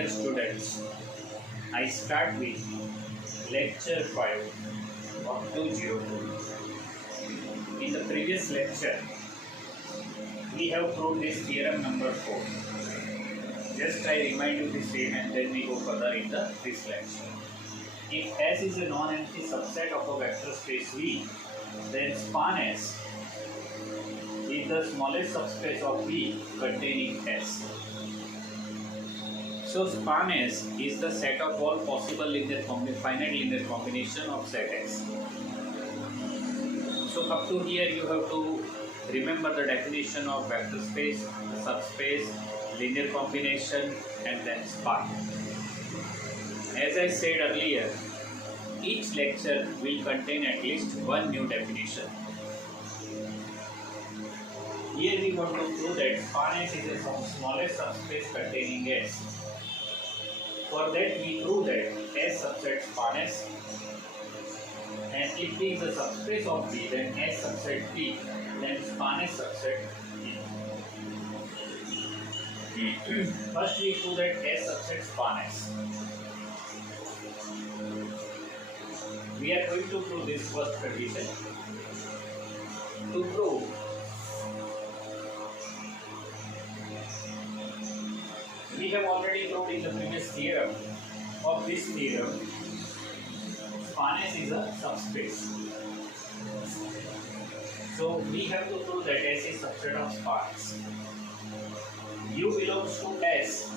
Dear students, I start with lecture 5 of 202. In the previous lecture, we have proved this theorem number 4. Just I remind you the same and then we go further in this lecture. If S is a non-empty subset of a vector space V, then span S is the smallest subspace of V containing S. So span S is the set of all possible finite linear combination of set S. So up to here you have to remember the definition of vector space, subspace, linear combination and then span. As I said earlier, each lecture will contain at least one new definition. Here we want to prove that span S is the smallest subspace containing S. For that we prove that S subset span S, and if T is the subspace of V, then S subset T, then span S subset T. First we prove that S subset span S. We are going to prove this first condition. To prove, we have already proved in the previous theorem. Of this theorem, span S is a subspace. So we have to prove that S is subset of span S. U belongs to S,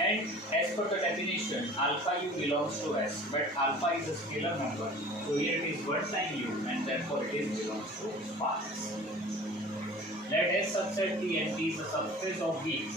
and as per the definition, alpha U belongs to S, but alpha is a scalar number. So here it is 1 time U, and therefore it belongs to span S. Let S subset T, and T is the subspace of V.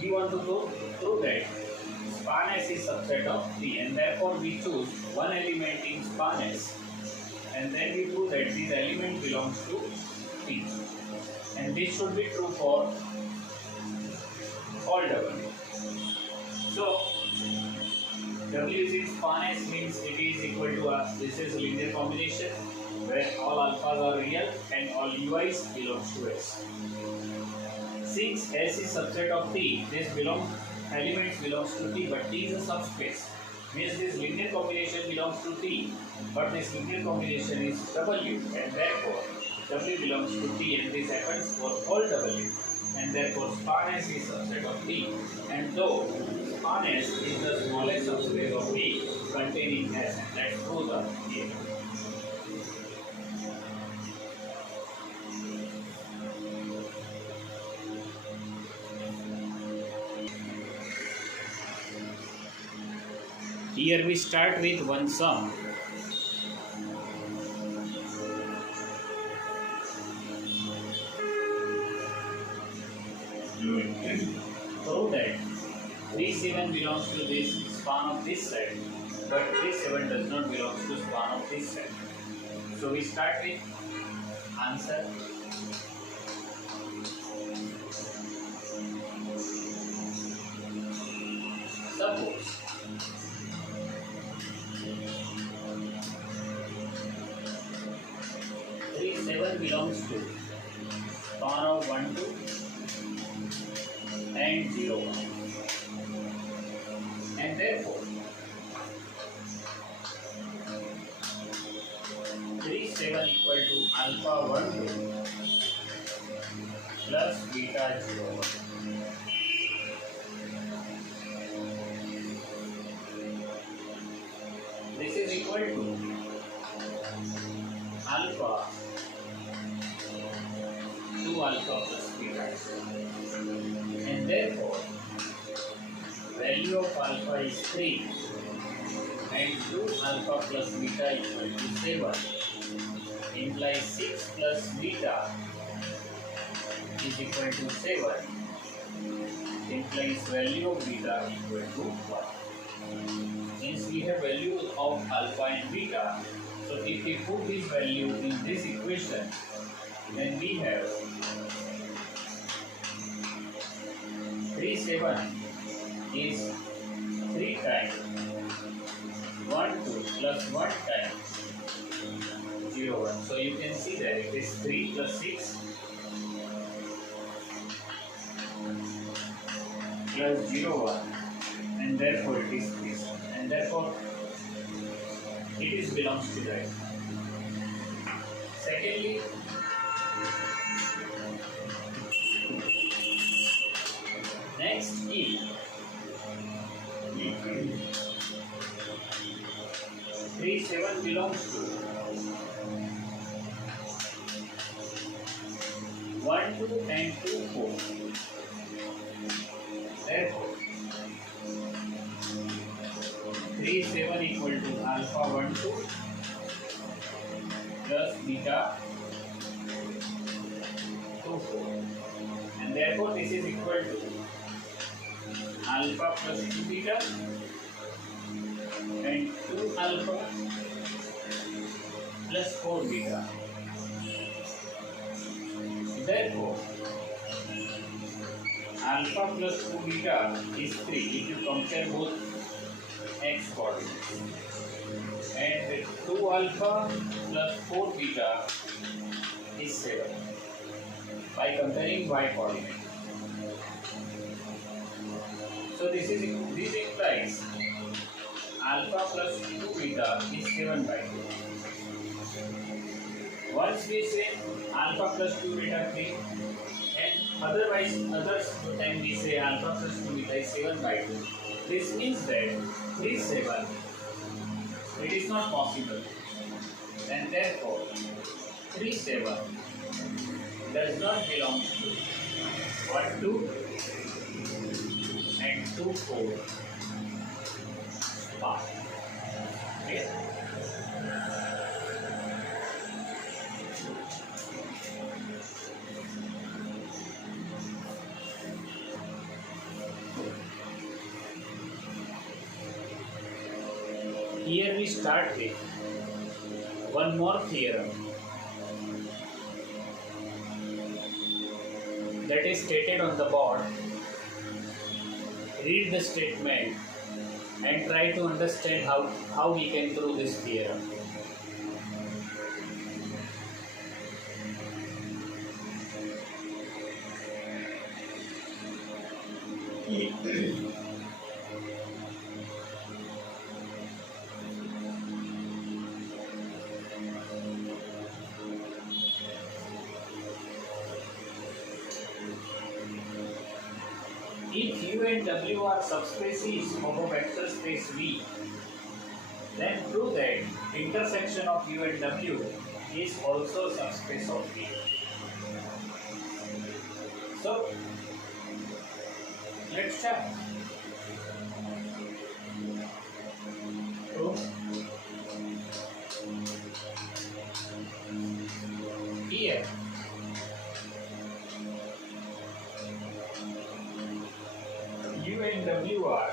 We want to prove that span S is subset of T, and therefore we choose one element in span S, and then we prove that this element belongs to T, and this should be true for all W. So W is in span S means it is equal to this is linear combination where all alphas are real and all ui's belongs to S. Since S is subset of T, this elements belongs to T, but T is a subspace. Means this linear combination belongs to T, but this linear combination is W, and therefore W belongs to T, and this happens for all W, and therefore span S is subset of T, and though span S is the smallest subspace of V containing S, and let's prove the theorem. Here we start with one sum. Prove that 37 belongs to this span of this set, but 37 does not belong to span of this set. So we start with answer. Suppose 37 belongs to span of 1, 2 and 0, 1, and therefore 37 equal to alpha 1, 2 plus beta 0, 1. This is equal to alpha 2 alpha plus beta, and therefore value of alpha is 3 and 2 alpha plus beta equal to 7 implies 6 plus beta is equal to 7 implies value of beta equal to 1. Since we have value of alpha and beta, so if we put this value in this equation, then we have 37 is 3 times 1, 2 plus 1 times 0, 1. So you can see that it is 3 plus 6 plus 0, 1, and therefore it is this, and therefore it is belongs to that. Secondly, next if 3, 7 belongs to 1, 2 and 2, 4. Therefore 3, 7 equal to alpha 1, 2 plus beta 2, 4, and therefore this is equal to alpha plus 2 beta and 2 alpha plus 4 beta. Therefore alpha plus 2 beta is 3 if you compare both x coordinates, and 2 alpha plus 4 beta is 7 by comparing y coordinate. So this implies alpha plus 2 beta is 7 by 2. Once we say alpha plus 2 beta 3, and other time we say alpha plus 2 beta is 7 by 2. This means that this 7, it is not possible, and therefore 3, 7 does not belong to 1, 2 and 2, 4 part. Okay? Here we start with one more theorem that is stated on the board. Read the statement and try to understand how we can prove this theorem. If U and W are subspaces of a vector space V, then prove that intersection of U and W is also subspace of V. So, let's start. So, here U and W are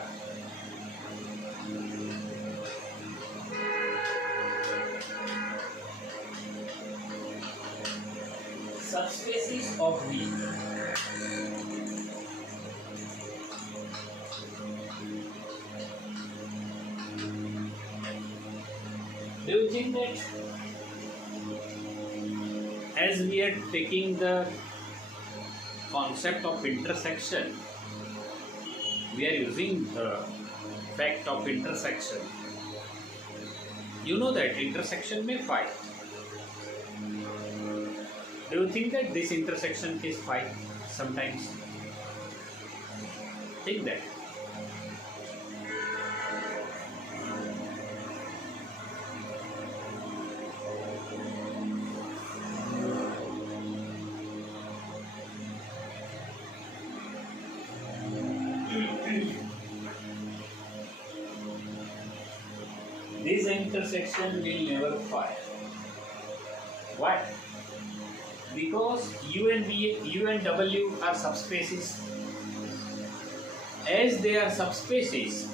subspaces of V. Do you think that as we are taking the concept of intersection, we are using the fact of intersection? You know that intersection may phi. Do you think that this intersection is phi sometimes? Think that. This intersection will never phi. Why? Because U and W are subspaces. As they are subspaces,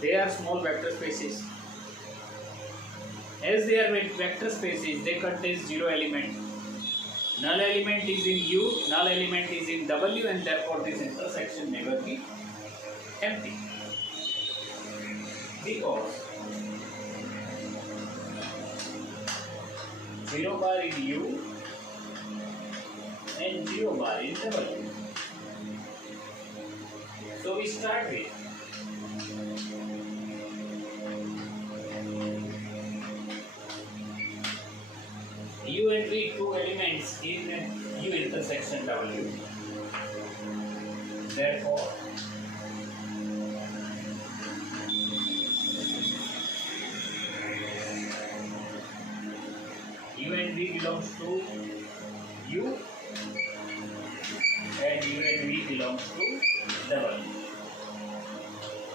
they are small vector spaces. As they are vector spaces, they contain zero element. Null element is in U, null element is in W, and therefore this intersection never be empty. because 0 bar in U and 0 bar in W. So we start with U and V, two elements in U intersection W. Therefore, U and V belongs to U and U and V belongs to W.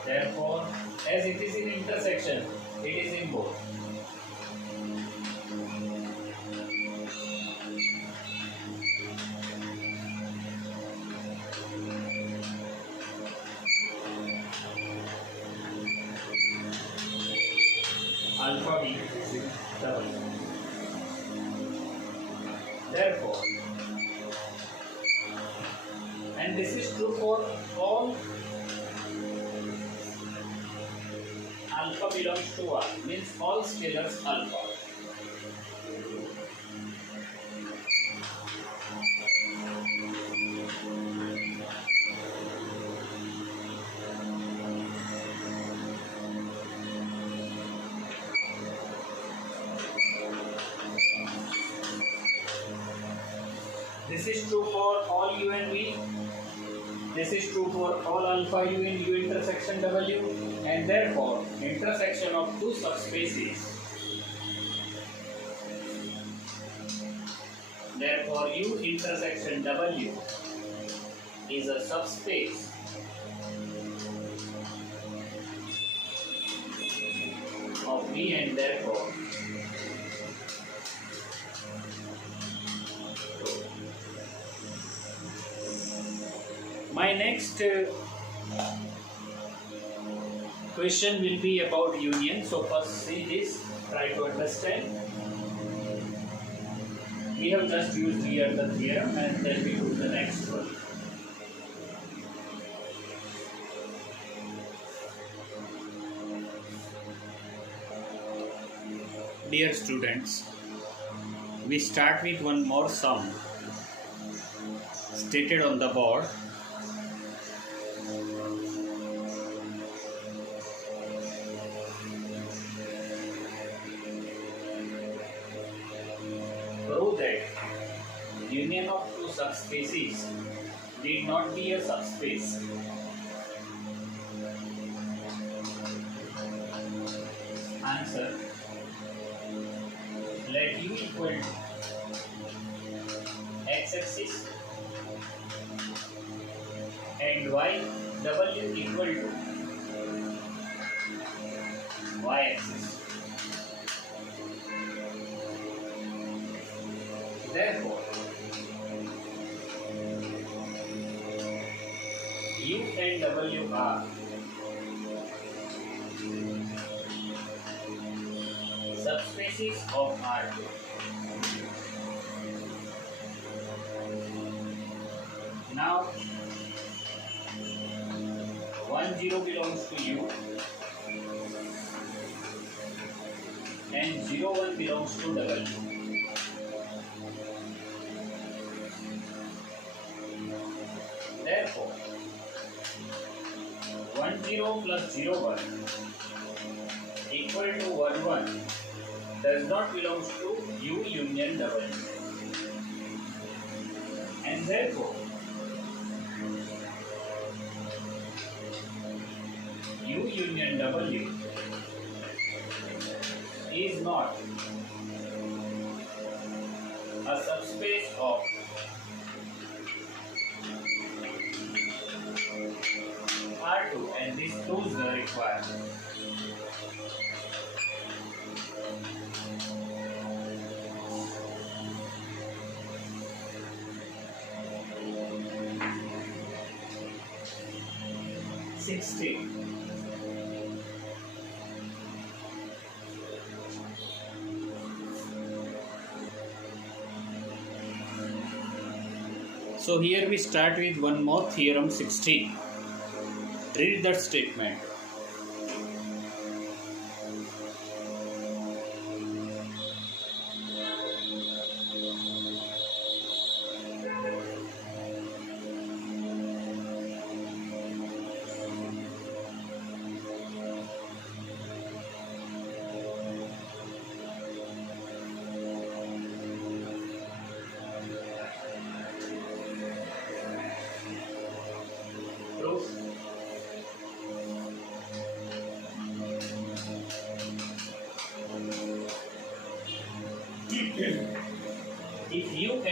Therefore, as it is in intersection, it is in both. Alpha V is in W. Therefore, and this is true for all alpha belongs to R, means all scalars alpha. This is true for all U and V. This is true for all alpha U in U intersection W, and therefore intersection of two subspaces. Therefore, U intersection W is a subspace of V, and therefore my next question will be about union. So first see this, try to understand. We have just used here the theorem, and then we do the next one. Dear students, we start with one more sum stated on the board. Prove that union of two subspaces need not be a subspace. Answer: let U equal to x-axis and y W equal to y-axis. Therefore, U and W are subspaces of R2. Now, 1, 0 belongs to U and 0, 1 belongs to W. Therefore, 1, 0 plus 0, 1 equal to 1, 1 does not belong to U union W. And therefore, U union W is not a subspace of R2, and this proves the requirement. So here we start with one more theorem 16. Read that statement.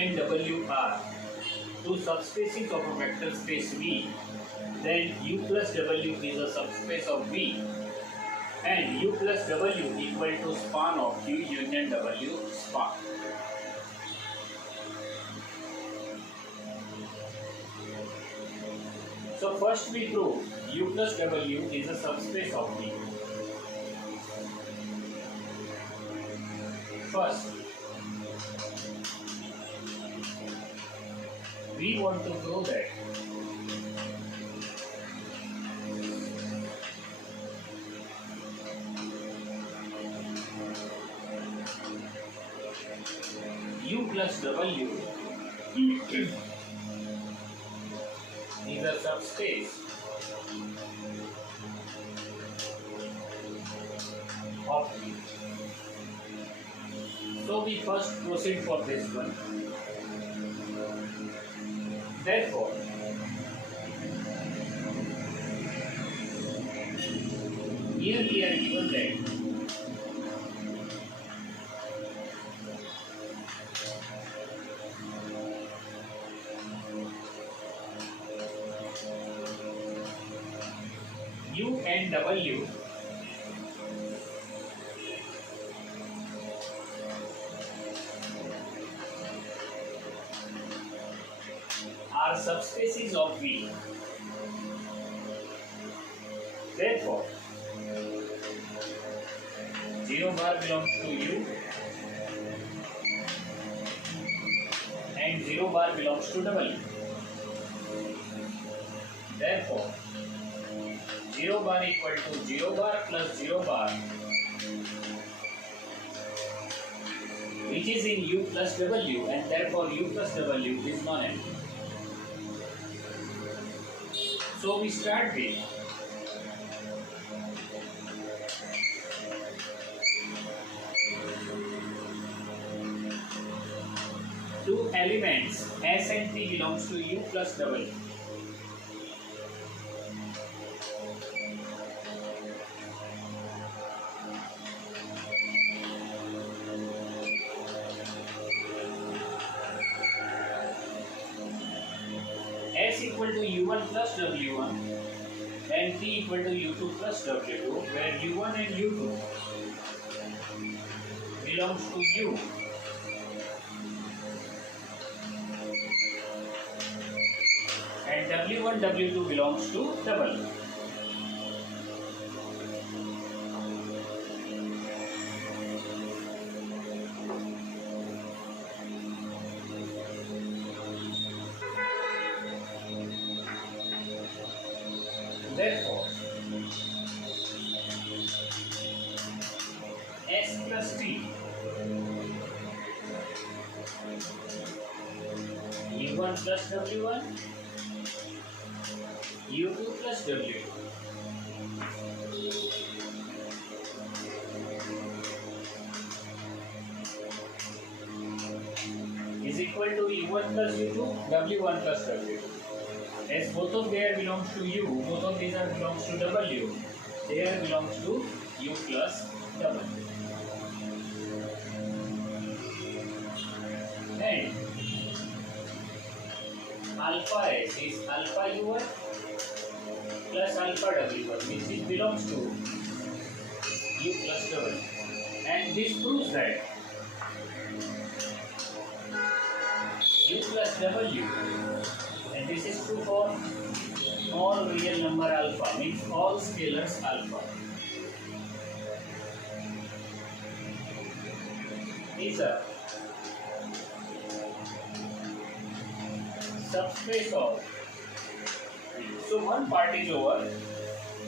and W are two subspaces of a vector space V, then U plus W is a subspace of V, and U plus W equal to span of Q union W span. So first we prove U plus W is a subspace of V. First, we want to prove that U plus W is a subspace of V. So we first proceed for this one. Therefore, here we are given that U and W are subspaces of V. Therefore, 0 bar belongs to U and 0 bar belongs to W. Therefore, 0 bar equal to 0 bar plus 0 bar, which is in U plus W, and therefore U plus W is non-empty. So we start with two elements S and T belongs to U plus W. S equal to U1 plus W1 and T equal to U2 plus W2, where U1 and U2 belongs to U and W1 W2 belongs to W. Therefore, S plus T, U1 plus W1, U2 plus W2. Is equal to U1 plus U2, W1 plus W2. As both of there belongs to U, both of these are belongs to W, there belongs to U plus W. And alpha S is alpha U1 plus alpha W1, which is belongs to U plus W. And this proves that U plus W, and this is true for all real number alpha, means all scalars alpha, is a subspace of. So one part is over.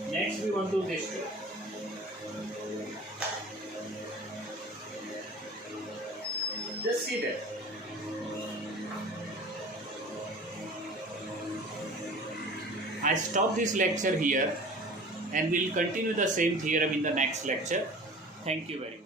Next we want to do this too. Just see that. I stop this lecture here and we'll continue the same theorem in the next lecture. Thank you very much.